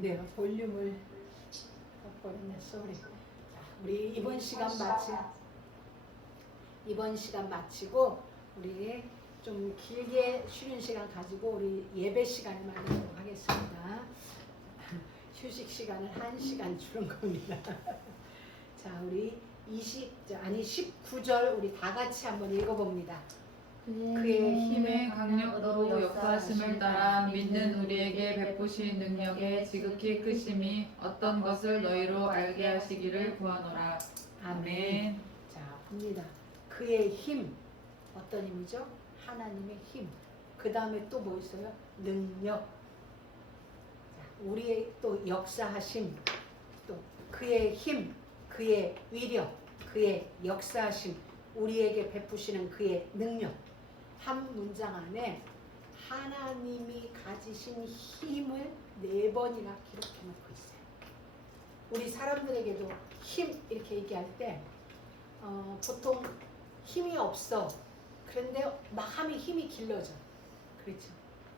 네, 볼륨을 꺾어냈네, 쏘리. 자, 우리 이번 시간 마치고 우리 좀 길게 쉬는 시간 가지고 우리 예배 시간을 마치도록 하겠습니다. 휴식 시간을 1시간 줄은 겁니다. 자, 우리 19절 우리 다 같이 한번 읽어봅니다. 그의 힘의 강력으로 역사하심을 따라 믿는 우리에게 베푸신 능력의 지극히 크심이 어떤 것을 너희로 알게 하시기를 구하노라. 아멘. 자, 봅니다. 그의 힘, 어떤 힘이죠? 하나님의 힘. 그 다음에 또 뭐 있어요? 능력. 자, 우리의 또 역사하심, 또 그의 힘, 그의 위력, 그의 역사하심, 우리에게 베푸시는 그의 능력. 한 문장 안에 하나님이 가지신 힘을 4번이나 기록해 놓고 있어요. 우리 사람들에게도 힘 이렇게 얘기할 때 보통 힘이 없어. 그런데 막 하면 힘이 길러져. 그렇죠.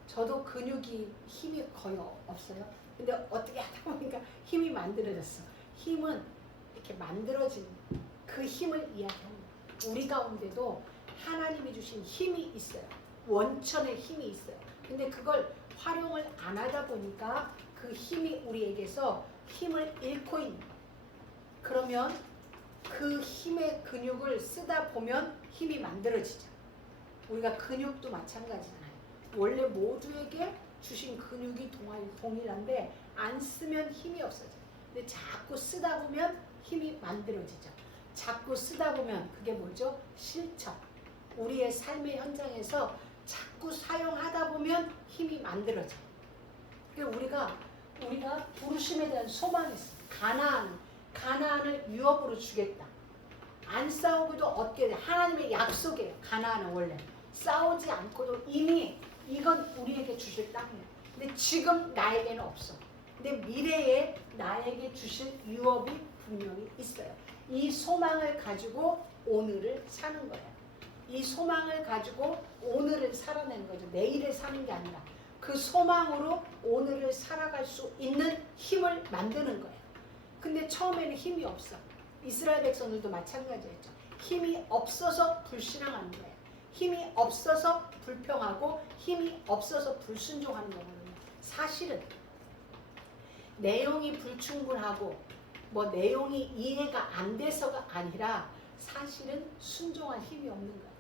저도 근육이 힘이 거의 없어요. 근데 어떻게 하다 보니까 힘이 만들어졌어. 힘은 이렇게 만들어진 그 힘을 이야기합니다. 우리 가운데도 하나님이 주신 힘이 있어요. 원천의 힘이 있어요. 근데 그걸 활용을 안 하다 보니까 그 힘이 우리에게서 힘을 잃고 있는 거예요. 그러면 그 힘의 근육을 쓰다 보면 힘이 만들어지죠. 우리가 근육도 마찬가지잖아요. 원래 모두에게 주신 근육이 동일한데 안 쓰면 힘이 없어져요. 근데 자꾸 쓰다 보면 힘이 만들어지죠. 자꾸 쓰다 보면 그게 뭐죠? 실천. 우리의 삶의 현장에서 자꾸 사용하다 보면 힘이 만들어져요. 그러니까 우리가 부르심에 대한 소망이 있어요. 가나안을 유업으로 주겠다. 안 싸우고도 얻게 돼. 하나님의 약속이에요. 가나안은 원래 싸우지 않고도 이미 이건 우리에게 주실 땅이에요. 근데 지금 나에게는 없어. 근데 미래에 나에게 주실 유업이 분명히 있어요. 이 소망을 가지고 오늘을 사는 거예요. 이 소망을 가지고 오늘을 살아내는 거죠. 내일을 사는 게 아니라 그 소망으로 오늘을 살아갈 수 있는 힘을 만드는 거예요. 근데 처음에는 힘이 없어. 이스라엘 백성들도 마찬가지였죠. 힘이 없어서 불신앙하는 거예요. 힘이 없어서 불평하고 힘이 없어서 불순종하는 거거든요. 사실은 내용이 불충분하고 뭐 내용이 이해가 안 돼서가 아니라 사실은 순종할 힘이 없는 거예요.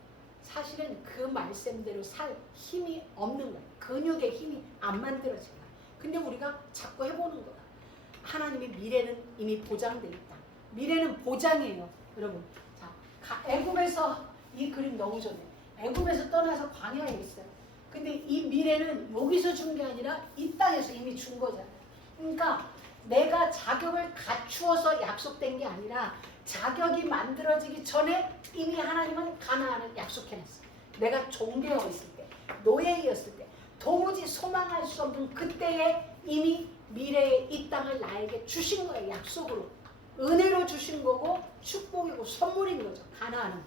사실은 그 말씀대로 살 힘이 없는 거예요. 근육의 힘이 안 만들어진 거예요. 근데 우리가 자꾸 해보는 거야. 하나님의 미래는 이미 보장돼 있다. 미래는 보장이에요. 여러분. 자, 애굽에서 이 그림 너무 좋네. 애굽에서 떠나서 광야에 있어요. 근데 이 미래는 여기서 준 게 아니라 이 땅에서 이미 준 거잖아요. 그러니까 내가 자격을 갖추어서 약속된 게 아니라 자격이 만들어지기 전에 이미 하나님은 가나안을 약속해놨어요. 내가 종되어 있을 때, 노예였을 때, 도무지 소망할 수 없는 그때에 이미 미래의 이 땅을 나에게 주신 거예요. 약속으로. 은혜로 주신 거고 축복이고 선물인 거죠. 가나안은.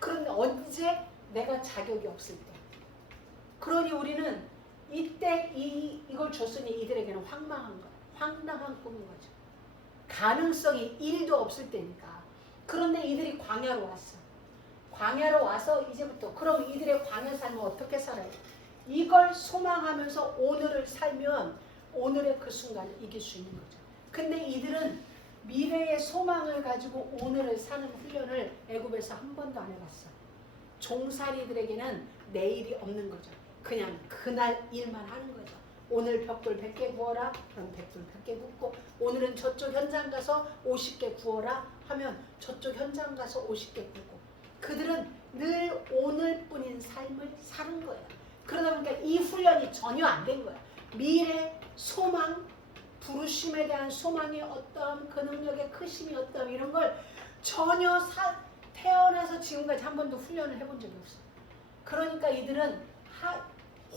그런데 언제 내가 자격이 없을 때. 그러니 우리는 이때 이걸 줬으니 이들에게는 황당한 거예요. 황당한 꿈인 거죠. 가능성이 1도 없을 때니까. 그런데 이들이 광야로 왔어. 광야로 와서 이제부터 그럼 이들의 광야 삶은 어떻게 살아요? 이걸 소망하면서 오늘을 살면 오늘의 그 순간을 이길 수 있는 거죠. 근데 이들은 미래의 소망을 가지고 오늘을 사는 훈련을 애굽에서 한 번도 안 해봤어. 종살이들에게는 내일이 없는 거죠. 그냥 그날 일만 하는 거죠. 오늘 벽돌 100개 구워라. 그럼 벽돌 100개 굽고 오늘은 저쪽 현장 가서 50개 구워라 하면 저쪽 현장 가서 50개 굽고 그들은 늘 오늘뿐인 삶을 사는 거예요. 그러다 보니까 이 훈련이 전혀 안 된 거야. 미래, 소망, 부르심에 대한 소망이 어떠함, 그 능력의 크심이 어떠함 이런 걸 전혀 태어나서 지금까지 한 번도 훈련을 해본 적이 없어. 그러니까 이들은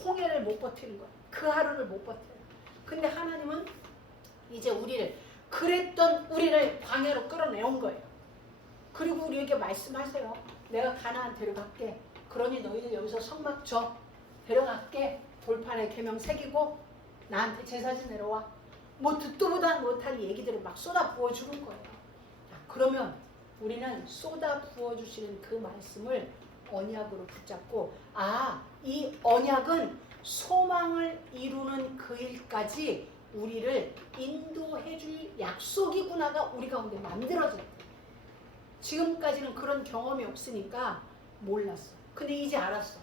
홍해를 못 버티는 거야. 그 하루를 못 버텨요. 근데 하나님은 이제 그랬던 우리를 광야로 끌어내온 거예요. 그리고 우리에게 말씀하세요. 내가 가나안 데려갈게. 그러니 너희들 여기서 성막 줘. 데려갈게. 돌판에 계명 새기고 나한테 제사 지내러 와. 뭐 듣도 보다 못한 얘기들을 막 쏟아 부어주는 거예요. 자, 그러면 우리는 쏟아 부어주시는 그 말씀을 언약으로 붙잡고, 아, 이 언약은 소망을 이루는 그 일까지 우리를 인도해 줄 약속이구나가 우리 가운데 만들어졌대. 지금까지는 그런 경험이 없으니까 몰랐어. 근데 이제 알았어.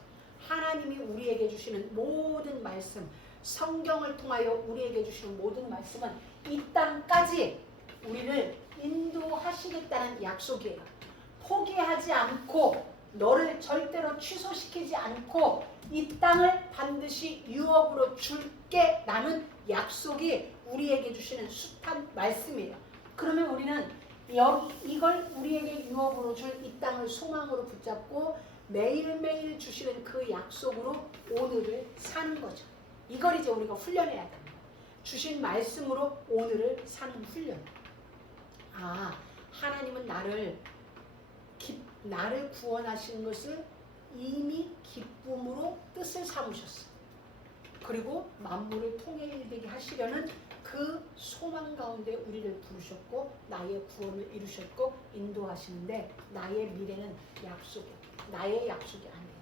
하나님이 우리에게 주시는 모든 말씀, 성경을 통하여 우리에게 주시는 모든 말씀은 이 땅까지 우리를 인도하시겠다는 약속이에요. 포기하지 않고 너를 절대로 취소시키지 않고 이 땅을 반드시 유업으로 줄게 라는 약속이 우리에게 주시는 숱한 말씀이에요. 그러면 우리는 이걸 우리에게 유업으로 줄 이 땅을 소망으로 붙잡고 매일매일 주시는 그 약속으로 오늘을 사는 거죠. 이걸 이제 우리가 훈련해야 됩니다. 주신 말씀으로 오늘을 사는 훈련. 아, 하나님은 나를 구원하신 것을 이미 기쁨으로 뜻을 삼으셨어. 그리고 만물을 통일되게 하시려는 그 소망 가운데 우리를 부르셨고 나의 구원을 이루셨고 인도하시는데 나의 미래는 약속이야. 나의 약속이 아니에요.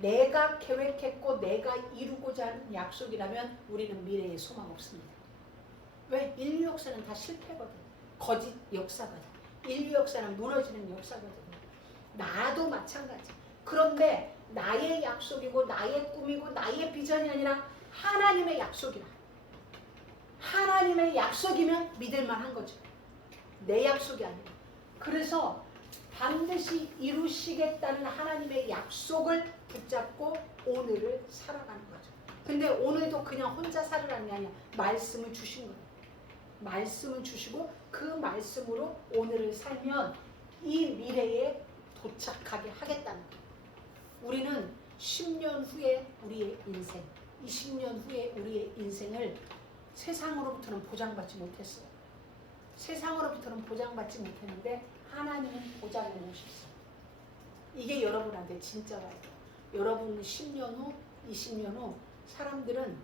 내가 계획했고 내가 이루고자 하는 약속이라면 우리는 미래에 소망 없습니다. 왜? 인류 역사는 다 실패거든. 거짓 역사거든. 인류 역사는 무너지는 역사거든. 나도 마찬가지. 그런데 나의 약속이고 나의 꿈이고 나의 비전이 아니라 하나님의 약속이라. 하나님의 약속이면 믿을만한 거죠. 내 약속이 아니라. 그래서 반드시 이루시겠다는 하나님의 약속을 붙잡고 오늘을 살아가는 거죠. 근데 오늘도 그냥 혼자 살으라는 게 아니야. 말씀을 주신 거예요. 말씀을 주시고 그 말씀으로 오늘을 살면 이 미래에 도착하게 하겠다는 거예요. 우리는 10년 후에 우리의 인생, 20년 후에 우리의 인생을 세상으로부터는 보장받지 못했어요. 세상으로부터는 보장받지 못했는데 하나님은 보장해 놓으셨어요. 이게 여러분한테 진짜 와요. 여러분 10년 후, 20년 후 사람들은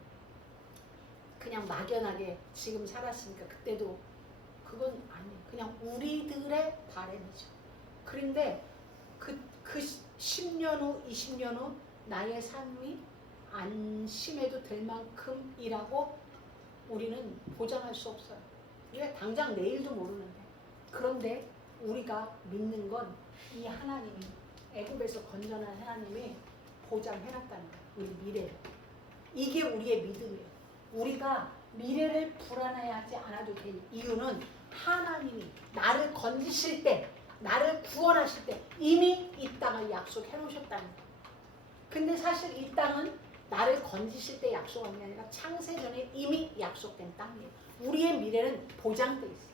그냥 막연하게 지금 살았으니까 그때도 그건 아니에요. 그냥 우리들의 바람이죠. 그런데 그 10년 후, 20년 후 나의 삶이 안심해도 될 만큼이라고 우리는 보장할 수 없어요. 우리가 당장 내일도 모르는데. 그런데 우리가 믿는 건 이 하나님이 애굽에서 건져낸 하나님이 보장해놨다는 거예요. 우리 미래를. 이게 우리의 믿음이에요. 우리가 미래를 불안해하지 않아도 될 이유는 하나님이 나를 건지실 때, 나를 구원하실 때 이미 이 땅을 약속해 놓으셨다는 거예요. 근데 사실 이 땅은 나를 건지실 때 약속한 게 아니라 창세전에 이미 약속된 땅이에요. 우리의 미래는 보장되어 있어요.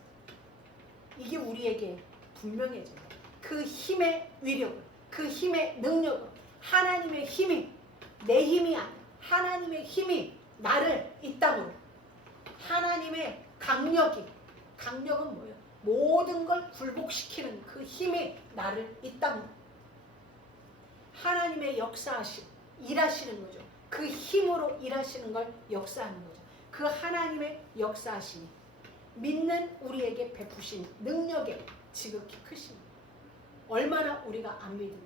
이게 우리에게 분명해져요. 그 힘의 위력을, 그 힘의 능력을, 하나님의 힘이, 내 힘이 아니라 하나님의 힘이 나를 이 땅으로, 하나님의 강력은 뭐예요? 모든 걸 굴복시키는 그 힘이 나를 이 땅으로, 하나님의 역사하심, 일하시는 거죠. 그 힘으로 일하시는 걸 역사하는 거죠. 그 하나님의 역사하심이 믿는 우리에게 베푸신 능력의 지극히 크십니다. 얼마나 우리가 안 믿으면,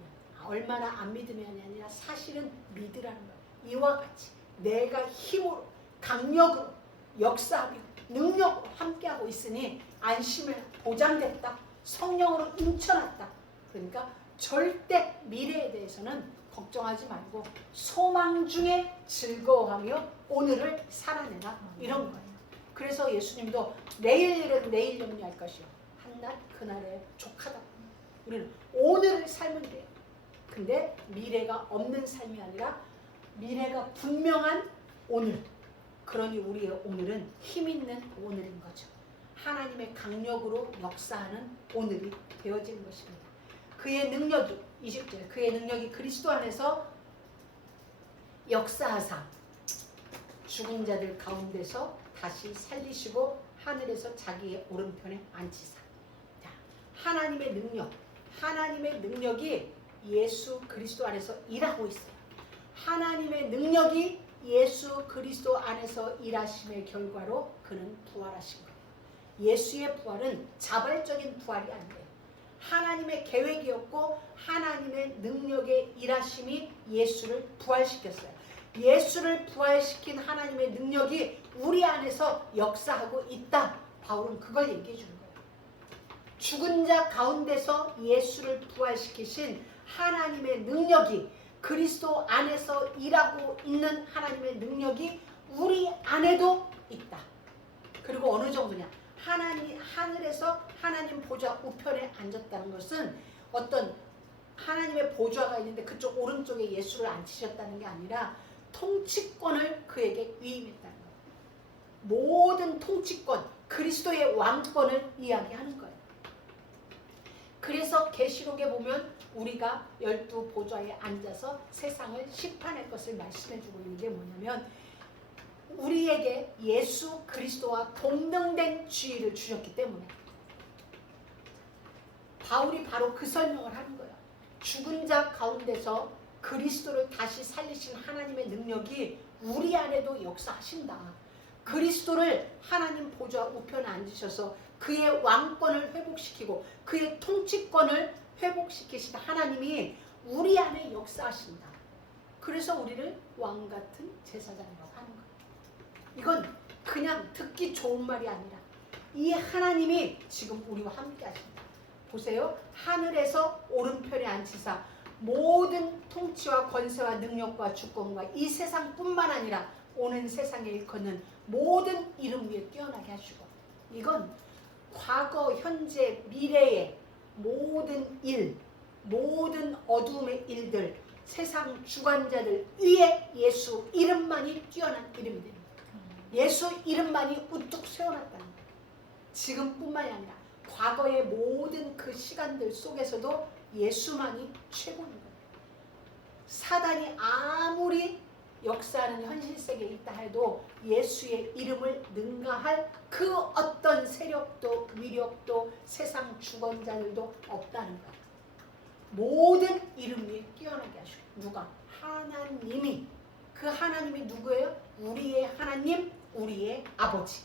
얼마나 안 믿으면이 아니라 사실은 믿으라는 거예요. 이와 같이 내가 힘으로, 강력으로, 역사하며 능력으로 함께하고 있으니 안심을 보장됐다. 성령으로 인쳐놨다. 그러니까 절대 미래에 대해서는 걱정하지 말고 소망 중에 즐거워하며 오늘을 살아내라. 이런 거예요. 그래서 예수님도 내일 일은 내일 염려할 것이요 한낱 그날에 족하다. 우리는 오늘을 살면 돼요. 근데 미래가 없는 삶이 아니라 미래가 분명한 오늘. 그러니 우리의 오늘은 힘 있는 오늘인 거죠. 하나님의 강력으로 역사하는 오늘이 되어지는 것입니다. 그의 능력이 20절 그의 능력이 그리스도 안에서 역사하사 죽은 자들 가운데서 다시 살리시고 하늘에서 자기의 오른편에 앉히사. 자, 하나님의 능력이 예수 그리스도 안에서 일하고 있어요. 하나님의 능력이 예수 그리스도 안에서 일하심의 결과로 그는 부활하신 거예요. 예수의 부활은 자발적인 부활이 아니에요. 하나님의 계획이었고 하나님의 능력의 일하심이 예수를 부활시켰어요. 예수를 부활시킨 하나님의 능력이 우리 안에서 역사하고 있다. 바울은 그걸 얘기해 주는 거예요. 죽은 자 가운데서 예수를 부활시키신 하나님의 능력이, 그리스도 안에서 일하고 있는 하나님의 능력이 우리 안에도 있다. 그리고 어느 정도냐? 하늘에서 하나님 보좌 우편에 앉았다는 것은 어떤 하나님의 보좌가 있는데 그쪽 오른쪽에 예수를 앉히셨다는 게 아니라 통치권을 그에게 위임했다는 거예요. 모든 통치권, 그리스도의 왕권을 이야기하는 거예요. 그래서 계시록에 보면 우리가 12보좌에 앉아서 세상을 심판할 것을 말씀해주고 있는 게 뭐냐면 우리에게 예수 그리스도와 동등된 지위를 주셨기 때문에 바울이 바로 그 설명을 하는 거예요. 죽은 자 가운데서 그리스도를 다시 살리신 하나님의 능력이 우리 안에도 역사하신다. 그리스도를 하나님 보좌 우편에 앉으셔서 그의 왕권을 회복시키고 그의 통치권을 회복시키신 하나님이 우리 안에 역사하신다. 그래서 우리를 왕같은 제사장이라고 하는 거예요. 이건 그냥 듣기 좋은 말이 아니라 이 하나님이 지금 우리와 함께 하신다. 보세요. 하늘에서 오른편에 앉히사 모든 통치와 권세와 능력과 주권과 이 세상뿐만 아니라 오는 세상에 일컫는 모든 이름 위에 뛰어나게 하시고, 이건 과거, 현재, 미래의 모든 일, 모든 어두움의 일들, 세상 주관자들 위에 예수 이름만이 뛰어난 이름이 됩니다. 예수 이름만이 우뚝 세워놨다는 거예요. 지금뿐만이 아니라 과거의 모든 그 시간들 속에서도 예수만이 최고인 거예요. 사단이 아무리 역사하는 현실 세계에 있다 해도 예수의 이름을 능가할 그 어떤 세력도 위력도 세상 주권자들도 없다는 거예요. 모든 이름 위에 뛰어나게 하시고, 누가? 하나님이. 그 하나님이 누구예요? 우리의 하나님, 우리의 아버지.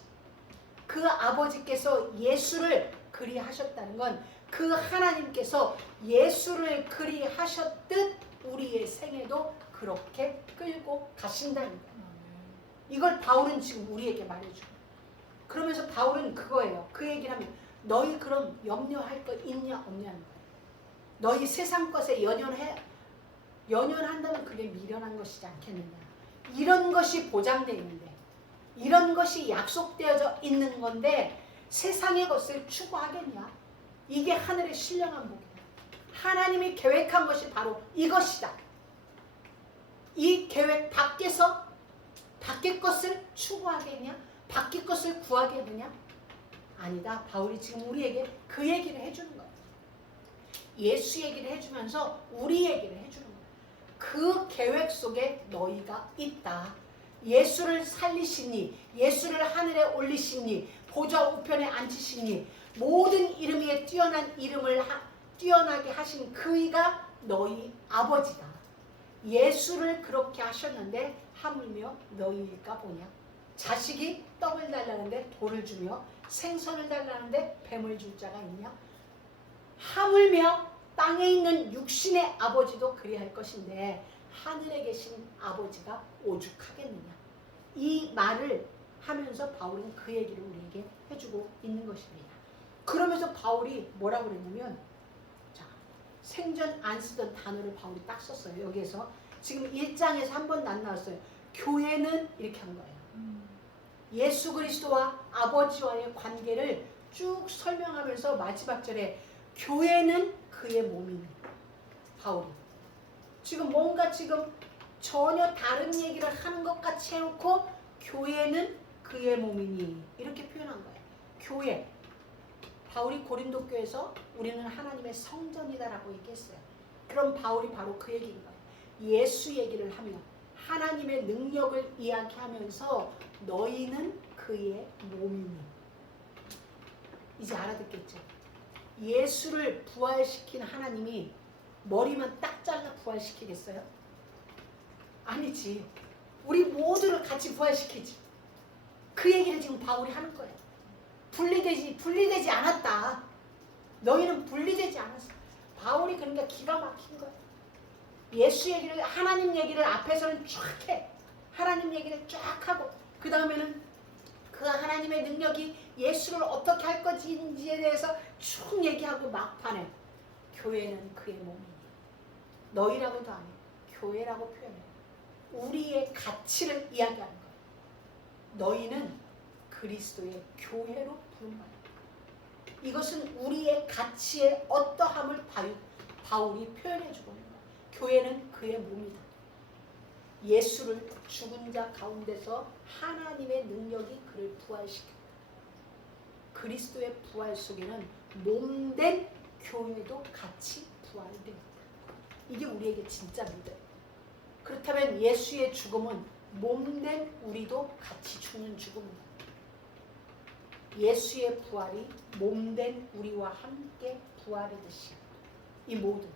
그 아버지께서 예수를 그리하셨다는 건 그 하나님께서 예수를 그리하셨듯 우리의 생애도 그렇게 끌고 가신다는 거예요. 이걸 바울은 지금 우리에게 말해줘요. 그러면서 바울은 그거예요. 그 얘기를 하면 너희 그럼 염려할 거 있냐 없냐는 거예요. 너희 세상 것에 연연한다면 그게 미련한 것이지 않겠느냐. 이런 것이 보장되어 있는데, 이런 것이 약속되어져 있는 건데 세상의 것을 추구하겠냐. 이게 하늘의 신령한 복이다. 하나님이 계획한 것이 바로 이것이다. 이 계획 밖에서 밖의 것을 추구하겠냐? 밖의 것을 구하겠느냐? 아니다. 바울이 지금 우리에게 그 얘기를 해주는 거예요. 예수 얘기를 해주면서 우리 얘기를 해주는 거예요. 그 계획 속에 너희가 있다. 예수를 살리시니, 예수를 하늘에 올리시니, 보좌 우편에 앉히시니, 모든 이름 위에 뛰어난 이름을 뛰어나게 하신 그이가 너희 아버지다. 예수를 그렇게 하셨는데 하물며 너희일까 보냐. 자식이 떡을 달라는데 돌을 주며 생선을 달라는데 뱀을 줄 자가 있냐. 하물며 땅에 있는 육신의 아버지도 그리할 것인데 하늘에 계신 아버지가 오죽하겠느냐. 이 말을 하면서 바울은 그 얘기를 우리에게 해주고 있는 것입니다. 그러면서 바울이 뭐라고 그랬냐면, 자, 생전 안 쓰던 단어를 바울이 딱 썼어요. 여기에서 지금 1장에서 한 번도 안 나왔어요. 교회는 이렇게 한 거예요. 예수 그리스도와 아버지와의 관계를 쭉 설명하면서 마지막 절에 교회는 그의 몸이니, 바울이 지금 뭔가 지금 전혀 다른 얘기를 하는 것 같이 해놓고 교회는 그의 몸이니 이렇게 표현한 거예요. 교회. 바울이 고린도 교회에서 우리는 하나님의 성전이다라고 얘기했어요. 그럼 바울이 바로 그 얘기인 거예요. 예수 얘기를 하며 하나님의 능력을 이야기하면서 너희는 그의 몸이니. 이제 알아듣겠죠? 예수를 부활시킨 하나님이 머리만 딱 잘라 부활시키겠어요? 아니지. 우리 모두를 같이 부활시키지. 그 얘기를 지금 바울이 하는 거예요. 분리되지 않았다. 너희는 분리되지 않았어. 바울이 그러니까 기가 막힌 거예요. 예수 얘기를, 하나님 얘기를 앞에서는 쫙 해. 하나님 얘기를 쫙 하고 그 다음에는 그 하나님의 능력이 예수를 어떻게 할 것인지에 대해서 쭉 얘기하고 막판에 교회는 그의 몸이니. 너희라고도 안 해. 교회라고 표현해. 우리의 가치를 이야기하는 거예요. 너희는 그리스도의 교회로 부른 거예요. 이것은 우리의 가치의 어떠함을 바울이 표현해 주고 있는 거예요. 교회는 그의 몸이다. 예수를 죽은 자 가운데서 하나님의 능력이 그를 부활시켰다. 그리스도의 부활 속에는 몸된 교회도 같이 부활됩니다. 이게 우리에게 진짜 믿어요. 그렇다면 예수의 죽음은 몸된 우리도 같이 죽는 죽음입니다. 예수의 부활이 몸된 우리와 함께 부활이듯이 이 모든.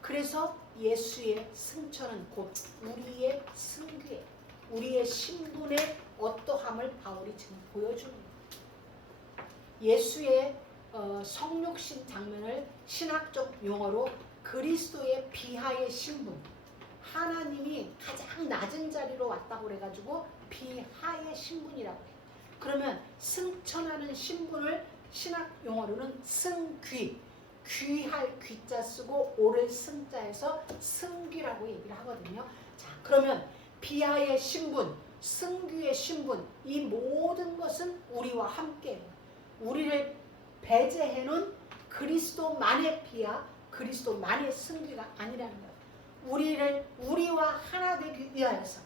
그래서 예수의 승천은 곧 우리의 승귀에, 우리의 신분의 어떠함을 바울이 지금 보여주는 거예요. 예수의 성육신 장면을 신학적 용어로 그리스도의 비하의 신분, 하나님이 가장 낮은 자리로 왔다고 그래가지고 비하의 신분이라고 해요. 그러면 승천하는 신분을 신학 용어로는 승귀, 귀할 귀자 쓰고 오를 승자에서 승귀라고 얘기를 하거든요. 자, 그러면 비하의 신분, 승귀의 신분, 이 모든 것은 우리와 함께 우리를 배제해 놓은 그리스도만의 비하, 그리스도만의 승귀가 아니라는 거예요. 우리와 하나 되기 위하여서,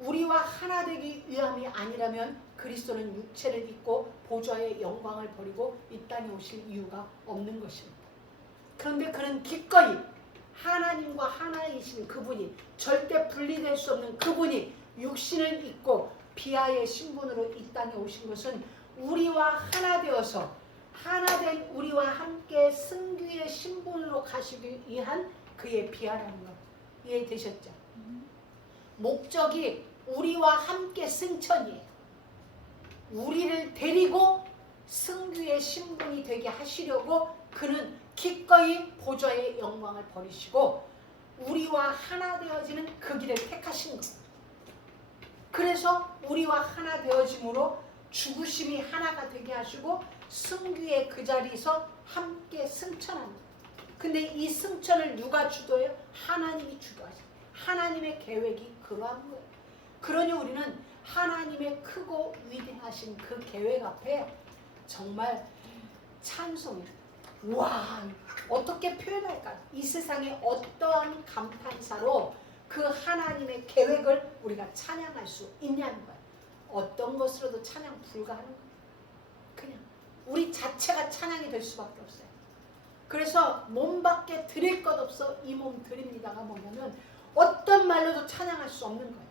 우리와 하나 되기 위함이 아니라면 그리스도는 육체를 입고 보좌의 영광을 버리고 이 땅에 오실 이유가 없는 것입니다. 그런데 그는 기꺼이 하나님과 하나이신 그분이, 절대 분리될 수 없는 그분이 육신을 입고 비하의 신분으로 이 땅에 오신 것은 우리와 하나 되어서 하나된 우리와 함께 승귀의 신분으로 가시기 위한 그의 비하라는 것. 이해되셨죠? 목적이 우리와 함께 승천이에요. 우리를 데리고 승귀의 신분이 되게 하시려고 그는 기꺼이 보좌의 영광을 버리시고 우리와 하나 되어지는 그 길을 택하신 거예요. 그래서 우리와 하나 되어짐으로 죽으심이 하나가 되게 하시고 승귀의 그 자리에서 함께 승천합니다. 근데 이 승천을 누가 주도해요? 하나님이 주도하셔요. 하나님의 계획이 그러한 거예요. 그러니 우리는 하나님의 크고 위대하신 그 계획 앞에 정말 찬송해요. 와, 어떻게 표현할까? 이 세상에 어떠한 감탄사로 그 하나님의 계획을 우리가 찬양할 수 있냐는 거예요. 어떤 것으로도 찬양 불가하는 거예요. 그냥 우리 자체가 찬양이 될 수밖에 없어요. 그래서 몸밖에 드릴 것 없어 이 몸 드립니다가 뭐냐면 어떤 말로도 찬양할 수 없는 거예요.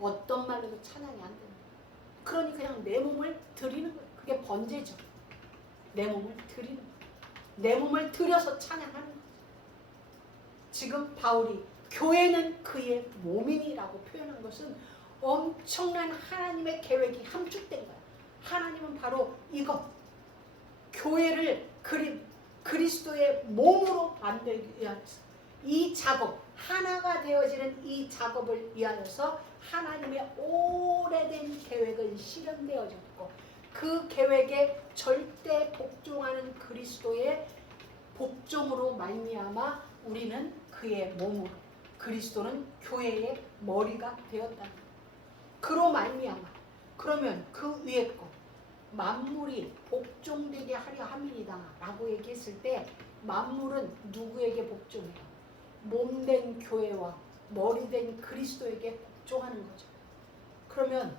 어떤 말로도 찬양이 안 되는 거예요. 그러니 그냥 내 몸을 드리는 거예요. 그게 번제죠. 내 몸을 드리는 거예요. 내 몸을 드려서 찬양하는 거예요. 지금 바울이 교회는 그의 몸이니라고 표현한 것은 엄청난 하나님의 계획이 함축된 거예요. 하나님은 바로 이것, 교회를 그리스도의 몸으로 만들기 위해서 이 작업, 하나가 되어지는 이 작업을 위하여서 하나님의 오래된 계획은 실현되어졌고 그 계획에 절대 복종하는 그리스도의 복종으로 말미암아 우리는 그의 몸으로, 그리스도는 교회의 머리가 되었다. 그로 말미암아. 그러면 그 위에 것 만물이 복종되게 하려 함이니라 라고 얘기했을 때 만물은 누구에게 복종해요? 몸된 교회와 머리된 그리스도에게 복종하는 거죠. 그러면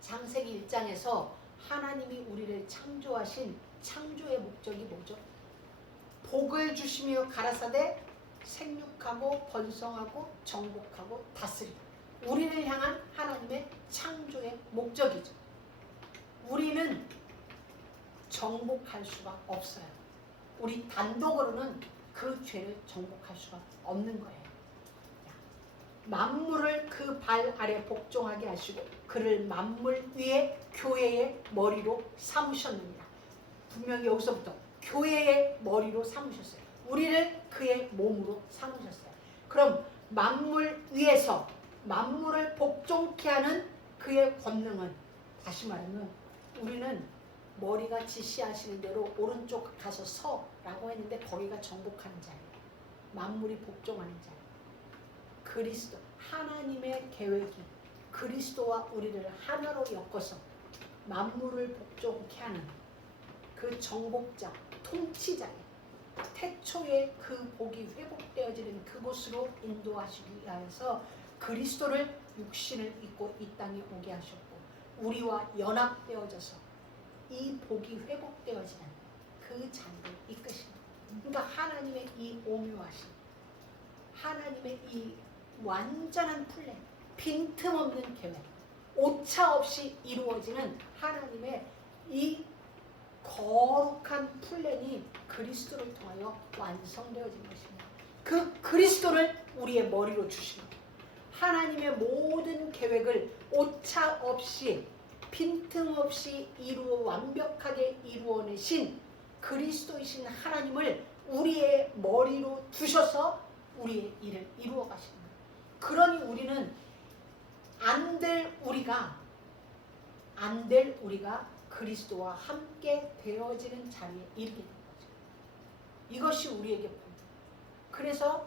창세기 1장에서 하나님이 우리를 창조하신 창조의 목적이 뭐죠? 복을 주시며 가라사대 생육하고 번성하고 정복하고 다스리고, 우리를 향한 하나님의 창조의 목적이죠. 우리는 정복할 수가 없어요. 우리 단독으로는 그 죄를 정복할 수가 없는 거예요. 만물을 그 발 아래 복종하게 하시고 그를 만물 위에 교회의 머리로 삼으셨느니라. 분명히 여기서부터 교회의 머리로 삼으셨어요. 우리를 그의 몸으로 삼으셨어요. 그럼 만물 위에서 만물을 복종케 하는 그의 권능은, 다시 말하면 우리는 머리가 지시하시는 대로 오른쪽 가서 서라고 했는데 거기가 정복하는 자리예요. 만물이 복종하는 자리. 그리스도, 하나님의 계획이 그리스도와 우리를 하나로 엮어서 만물을 복종케 하는 그 정복자, 통치자예요. 태초에 그 복이 회복되어지는 그곳으로 인도하시기 위하여서 그리스도를 육신을 입고 이 땅에 오게 하셨고 우리와 연합되어져서 이 복이 회복되어지는 그 자리를 이끄십니다. 그러니까 하나님의 이 오묘하신, 하나님의 이 완전한 플랜, 빈틈없는 계획, 오차 없이 이루어지는 하나님의 이 거룩한 플랜이 그리스도를 통하여 완성되어진 것입니다. 그 그리스도를 우리의 머리로 주신 것, 하나님의 모든 계획을 오차 없이 빈틈없이 완벽하게 이루어내신 그리스도이신 하나님을 우리의 머리로 두셔서 우리의 일을 이루어 가십니다. 그러니 우리는 안 될 우리가 그리스도와 함께 되어지는 자리에 이르게 되는 거죠. 이것이 우리에게 복. 그래서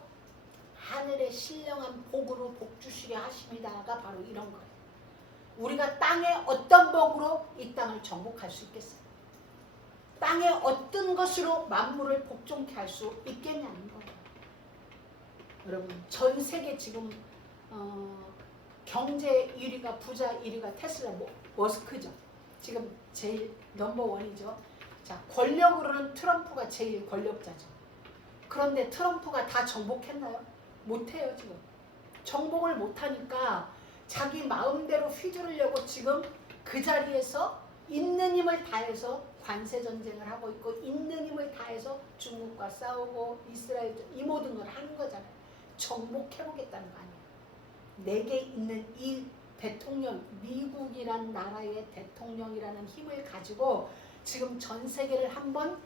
하늘의 신령한 복으로 복 주시려 하십니다가 바로 이런 거예요. 우리가 땅의 어떤 복으로 이 땅을 정복할 수 있겠어요? 땅의 어떤 것으로 만물을 복종케 할 수 있겠냐는 거예요. 여러분, 전 세계 지금 경제 1위가, 부자 1위가 테슬라 머스크죠. 지금 제일 넘버원이죠. 자, 권력으로는 트럼프가 제일 권력자죠. 그런데 트럼프가 다 정복했나요? 못해요. 지금 정복을 못하니까 자기 마음대로 휘두르려고 지금 그 자리에서 있는 힘을 다해서 관세 전쟁을 하고 있고 있는 힘을 다해서 중국과 싸우고 이스라엘 이 모든 걸 하는 거잖아요. 정복해보겠다는 거 아니에요. 내게 있는 이 대통령, 미국이란 나라의 대통령이라는 힘을 가지고 지금 전 세계를 한번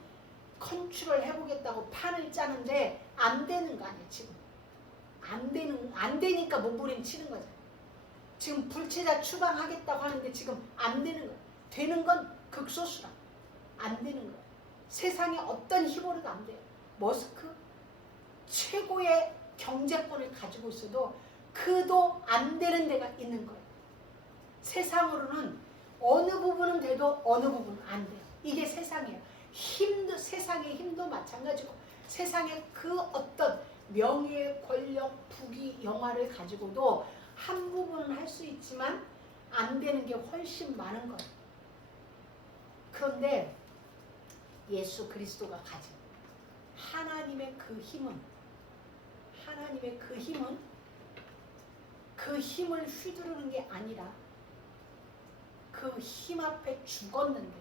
컨트롤 해보겠다고 판을 짜는데 안 되는 거 아니에요. 지금 안 되니까 몸부림치는 거잖아요. 지금 불체자 추방하겠다고 하는데 지금 안 되는 거예요. 되는 건 극소수라. 안 되는 거예요. 세상에 어떤 힘으로도 안 돼요. 머스크 최고의 경제권을 가지고 있어도 그도 안 되는 데가 있는 거예요. 세상으로는 어느 부분은 돼도 어느 부분은 안 돼요. 이게 세상이에요. 세상의 힘도 마찬가지고 세상의 그 어떤 명예, 권력, 부귀, 영화를 가지고도 한 부분은 할 수 있지만 안 되는 게 훨씬 많은 거예요. 그런데 예수 그리스도가 가진 하나님의 그 힘은 그 힘을 휘두르는 게 아니라 그 힘 앞에 죽었는데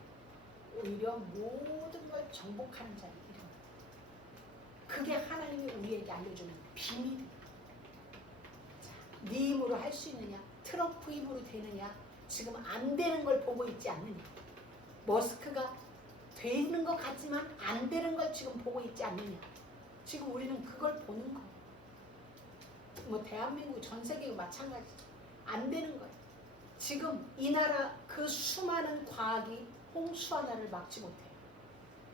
오히려 모든 걸 정복하는 자리 이름. 그게 하나님이 우리에게 알려주는 비밀이에요. 네 힘으로 할 수 있느냐? 트럼프 힘으로 되느냐? 지금 안 되는 걸 보고 있지 않느냐? 머스크가 되는 것 같지만 안 되는 걸 지금 보고 있지 않느냐? 지금 우리는 그걸 보는 거예요. 뭐 대한민국 전 세계가 마찬가지죠. 안 되는 거예요. 지금 이 나라 그 수많은 과학이 홍수 하나를 막지 못해요.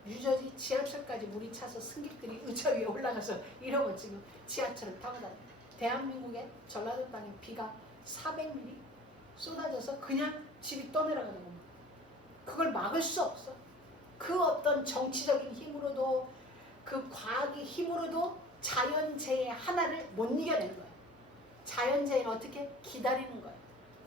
유저지 지하철까지 물이 차서 승객들이 의자 위에 올라가서 이러고 지금 지하철을 타고 다녀요. 대한민국의 전라도 땅에 비가 400mm 쏟아져서 그냥 집이 떠내려가는 겁니다. 그걸 막을 수 없어. 그 어떤 정치적인 힘으로도 그 과학의 힘으로도 자연재해 하나를 못 이겨내는 거예요. 자연재해는 어떻게? 기다리는 거예요.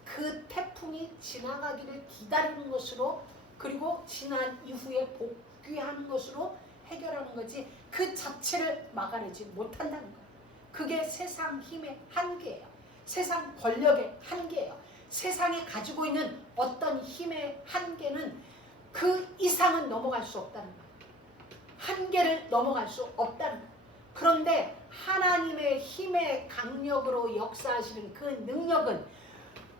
그 태풍이 지나가기를 기다리는 것으로 그리고 지난 이후에 복귀하는 것으로 해결하는 거지 그 자체를 막아내지 못한다는 거예요. 그게 세상 힘의 한계예요. 세상 권력의 한계예요. 세상에 가지고 있는 어떤 힘의 한계는 그 이상은 넘어갈 수 없다는 거예요. 한계를 넘어갈 수 없다는 거예요. 그런데 하나님의 힘의 강력으로 역사하시는 그 능력은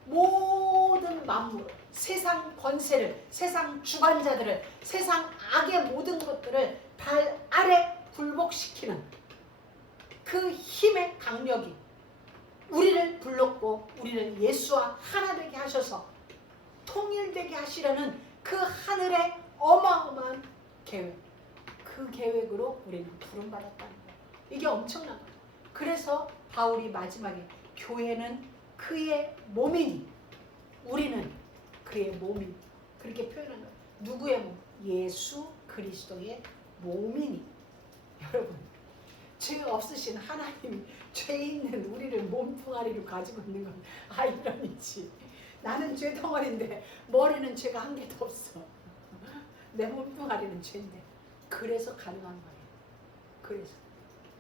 모든 만물, 세상 권세를, 세상 주관자들을, 세상 악의 모든 것들을 발 아래 굴복시키는 그 힘의 강력이 우리를 불렀고 우리를 예수와 하나 되게 하셔서 통일되게 하시려는 그 하늘의 어마어마한 계획, 그 계획으로 우리는 부름받았다는 거예요. 이게 엄청난 거예요. 그래서 바울이 마지막에 교회는 그의 몸이니 우리는 그의 몸이니 그렇게 표현한 거예요. 누구의 몸? 예수 그리스도의 몸이니. 여러분, 죄 없으신 하나님이 죄 있는 우리를 몸뚱아리로 가지고 있는 건 아이러니지. 나는 죄덩어리인데 머리는 죄가 한 개도 없어. 내 몸뚱아리는 죄인데. 그래서 가능한 거예요. 그래서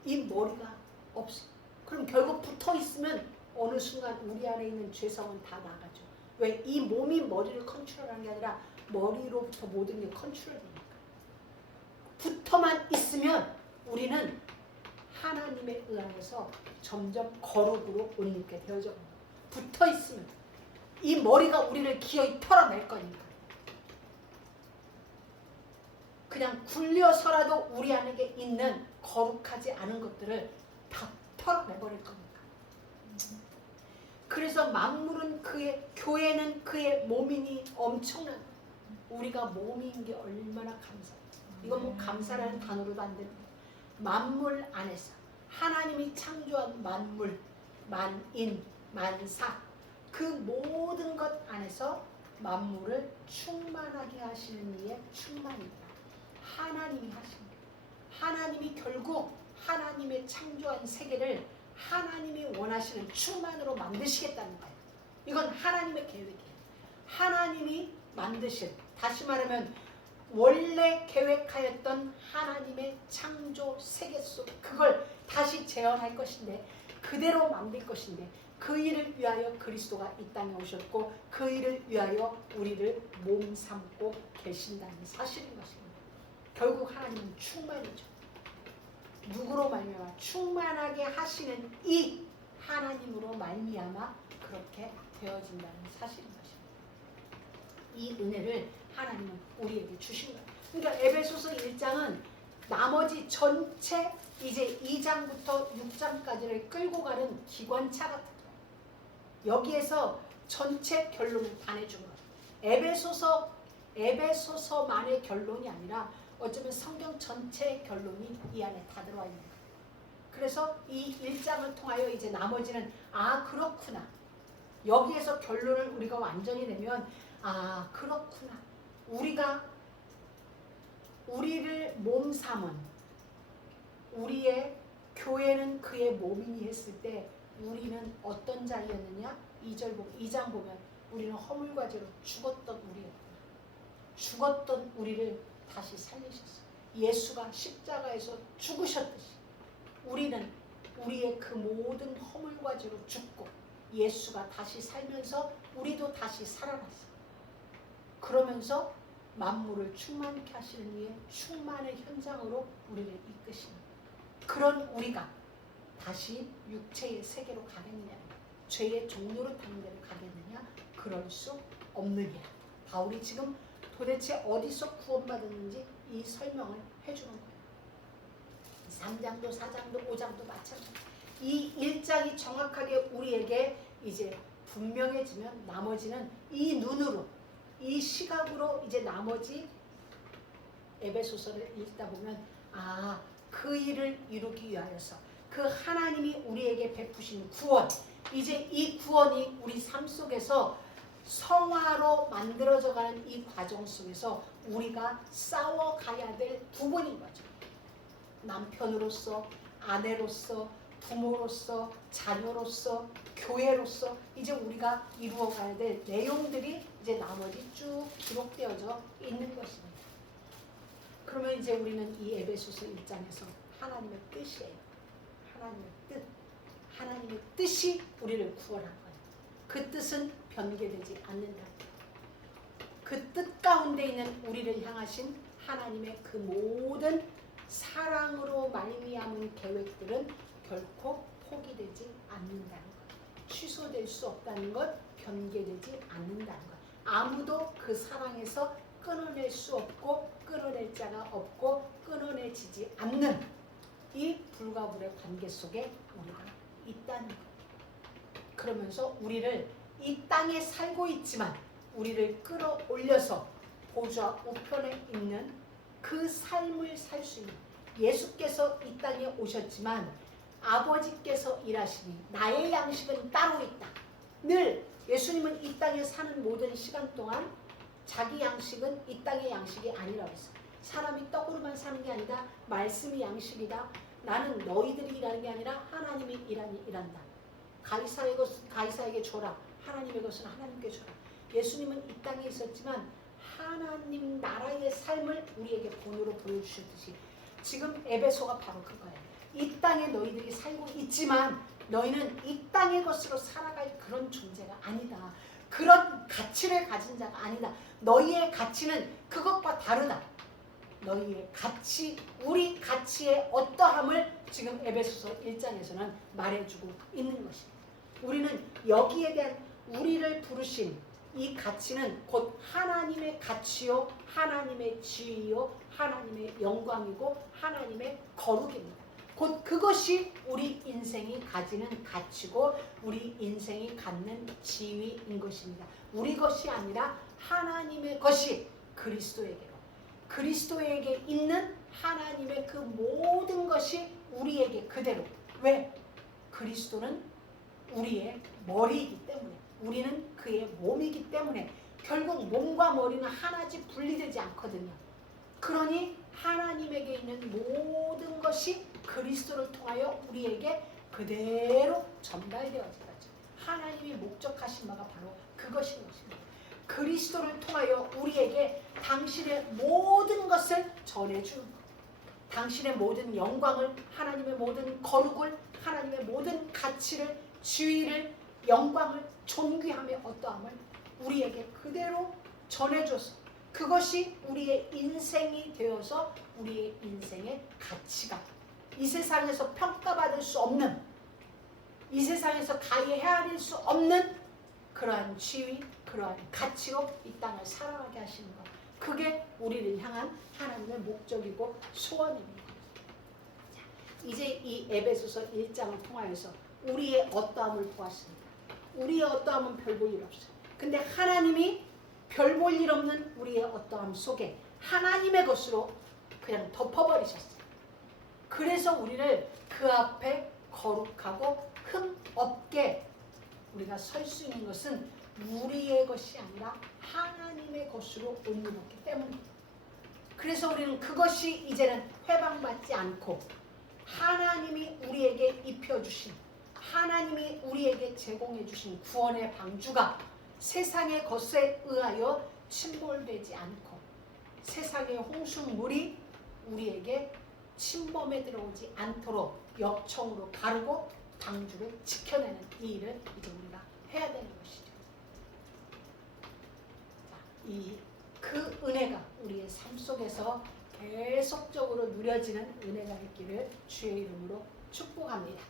이 머리가 없어. 그럼 결국 붙어 있으면 어느 순간 우리 안에 있는 죄성은 다 나가죠. 왜? 이 몸이 머리를 컨트롤하는 게 아니라 머리로부터 모든 게 컨트롤되니까. 붙어만 있으면 우리는 하나님에 의하여서 점점 거룩으로 옷 입게 되어져. 붙어 있으면 이 머리가 우리를 기어이 털어낼 거니까. 그냥 굴려서라도 우리 안에 있는 거룩하지 않은 것들을 다 털어내버릴 거니까. 그래서 만물은 그의, 교회는 그의 몸이니 엄청난, 우리가 몸인 게 얼마나 감사해요. 이건 뭐 감사라는 단어로도 안 되는 거예요. 만물 안에서 하나님이 창조한 만물, 만인, 만사, 그 모든 것 안에서 만물을 충만하게 하시는 이의 충만입니다. 하나님이 하신 거예요. 하나님이 결국 하나님의 창조한 세계를 하나님이 원하시는 충만으로 만드시겠다는 거예요. 이건 하나님의 계획이에요. 하나님이 만드신, 다시 말하면 원래 계획하였던 하나님의 창조 세계 속, 그걸 다시 재현할 것인데, 그대로 만들 것인데, 그 일을 위하여 그리스도가 이 땅에 오셨고 그 일을 위하여 우리를 몸 삼고 계신다는 사실인 것입니다. 결국 하나님은 충만이죠. 누구로 말미암아? 충만하게 하시는 이 하나님으로 말미암아 그렇게 되어진다는 사실인 것입니다. 이 은혜를 하나님은 우리에게 주신 거예요. 그러니까 에베소서 1장은 나머지 전체 이제 2장부터 6장까지를 끌고 가는 기관차 같은 거예요. 여기에서 전체 결론을 다 내준 거예요. 에베소서만의 결론이 아니라 어쩌면 성경 전체의 결론이 이 안에 다 들어와 있는 거예요. 그래서 이 1장을 통하여 이제 나머지는 그렇구나. 여기에서 결론을 우리가 완전히 내면 그렇구나. 우리를 몸 삼은 우리의 교회는 그의 몸이니 했을 때 우리는 어떤 자이었느냐? 2장 보면 우리는 허물과 죄로 죽었던 우리였구나. 죽었던 우리를 다시 살리셨어요. 예수가 십자가에서 죽으셨듯이 우리는 우리의 그 모든 허물과 죄로 죽고 예수가 다시 살면서 우리도 다시 살아났어요. 그러면서 만물을 충만케 하시는 이의 충만의 현장으로 우리를 이끄십니다. 그런 우리가 다시 육체의 세계로 가겠느냐, 죄의 종로를 타는 데로 가겠느냐? 그럴 수 없느니라. 바울이 지금 도대체 어디서 구원받았는지 이 설명을 해주는 거예요. 3장도 4장도 5장도 마찬가지. 이 1장이 정확하게 우리에게 이제 분명해지면 나머지는 이 눈으로, 이 시각으로 이제 나머지 에베소서를 읽다 보면 그 일을 이루기 위하여서 그 하나님이 우리에게 베푸신 구원, 이제 이 구원이 우리 삶 속에서 성화로 만들어져가는 이 과정 속에서 우리가 싸워가야 될 부분인 거죠. 남편으로서, 아내로서, 부모로서, 자녀로서, 교회로서 이제 우리가 이루어가야 될 내용들이 이제 나머지 쭉 기록되어져 있는 것입니다. 그러면 이제 우리는 이 에베소서 1장에서 하나님의 뜻이에요. 하나님의 뜻이 우리를 구원한 거예요. 그 뜻은 변개되지 않는다. 그 뜻 가운데 있는 우리를 향하신 하나님의 그 모든 사랑으로 말미암은 계획들은 결코 포기되지 않는다는 것. 취소될 수 없다는 것, 변개되지 않는다는 것. 아무도 그 사랑에서 끊어낼 수 없고 끊어낼 자가 없고 끊어내지지 않는 이 불가불의 관계 속에 우리가 있다는 것. 그러면서 우리를 이 땅에 살고 있지만 우리를 끌어올려서 보좌 우편에 있는 그 삶을 살 수 있는, 예수께서 이 땅에 오셨지만 아버지께서 일하시니 나의 양식은 따로 있다. 늘 예수님은 이 땅에 사는 모든 시간 동안 자기 양식은 이 땅의 양식이 아니라고 했어요. 사람이 떡으로만 사는 게 아니다. 말씀이 양식이다. 나는 너희들이 일하는 게 아니라 하나님이 일한다. 가이사의 것은 가이사에게 줘라. 하나님의 것은 하나님께 줘라. 예수님은 이 땅에 있었지만 하나님 나라의 삶을 우리에게 본으로 보여주셨듯이 지금 에베소가 바로 그거예요. 이 땅에 너희들이 살고 있지만 너희는 이 땅의 것으로 살아갈 그런 존재가 아니다. 그런 가치를 가진 자가 아니다. 너희의 가치는 그것과 다르다. 너희의 가치, 우리 가치의 어떠함을 지금 에베소서 1장에서는 말해주고 있는 것입니다. 우리는 여기에 대한 우리를 부르신 이 가치는 곧 하나님의 가치요, 하나님의 지위요, 하나님의 영광이고 하나님의 거룩입니다. 곧 그것이 우리 인생이 가지는 가치고 우리 인생이 갖는 지위인 것입니다. 우리 것이 아니라 하나님의 것이 그리스도에게 있는 하나님의 그 모든 것이 우리에게 그대로. 왜? 그리스도는 우리의 머리이기 때문에, 우리는 그의 몸이기 때문에 결국 몸과 머리는 하나지 분리되지 않거든요. 그러니 하나님에게 있는 모든 것이 그리스도를 통하여 우리에게 그대로 전달되어지죠. 하나님이 목적하신 바가 바로 그것인 것입니다. 그리스도를 통하여 우리에게 당신의 모든 것을 전해주는 것. 당신의 모든 영광을, 하나님의 모든 거룩을, 하나님의 모든 가치를, 지위를, 영광을, 존귀함의 어떠함을 우리에게 그대로 전해줘서 그것이 우리의 인생이 되어서 우리의 인생의 가치가, 이 세상에서 평가받을 수 없는, 이 세상에서 가히 헤아릴 수 없는 그러한 지위, 그러한 가치로 이 땅을 살아가게 하시는 것. 그게 우리를 향한 하나님의 목적이고 소원입니다. 자, 이제 이 에베소서 1장을 통하여서 우리의 어떠함을 보았습니다. 우리의 어떠함은 별 볼 일 없어요. 근데 하나님이 별 볼 일 없는 우리의 어떠함 속에 하나님의 것으로 그냥 덮어버리셨어요. 그래서 우리를 그 앞에 거룩하고 흠 없게 우리가 설 수 있는 것은 우리의 것이 아니라 하나님의 것으로 옷 입었기 때문입니다. 그래서 우리는 그것이 이제는 회방받지 않고 하나님이 우리에게 입혀주신, 하나님이 우리에게 제공해 주신 구원의 방주가 세상의 것에 의하여 침몰되지 않고 세상의 홍수물이 우리에게 침범에 들어오지 않도록 역청으로 가르고 방주를 지켜내는 이 일을 이제 우리가 해야 되는 것이죠. 그 은혜가 우리의 삶 속에서 계속적으로 누려지는 은혜가 있기를 주의 이름으로 축복합니다.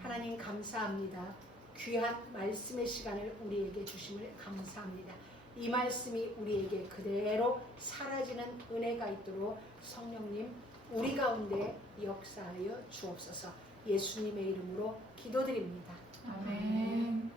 하나님 감사합니다. 귀한 말씀의 시간을 우리에게 주심을 감사합니다. 이 말씀이 우리에게 그대로 사라지는 은혜가 있도록 성령님 우리 가운데 역사하여 주옵소서. 예수님의 이름으로 기도드립니다. 아멘.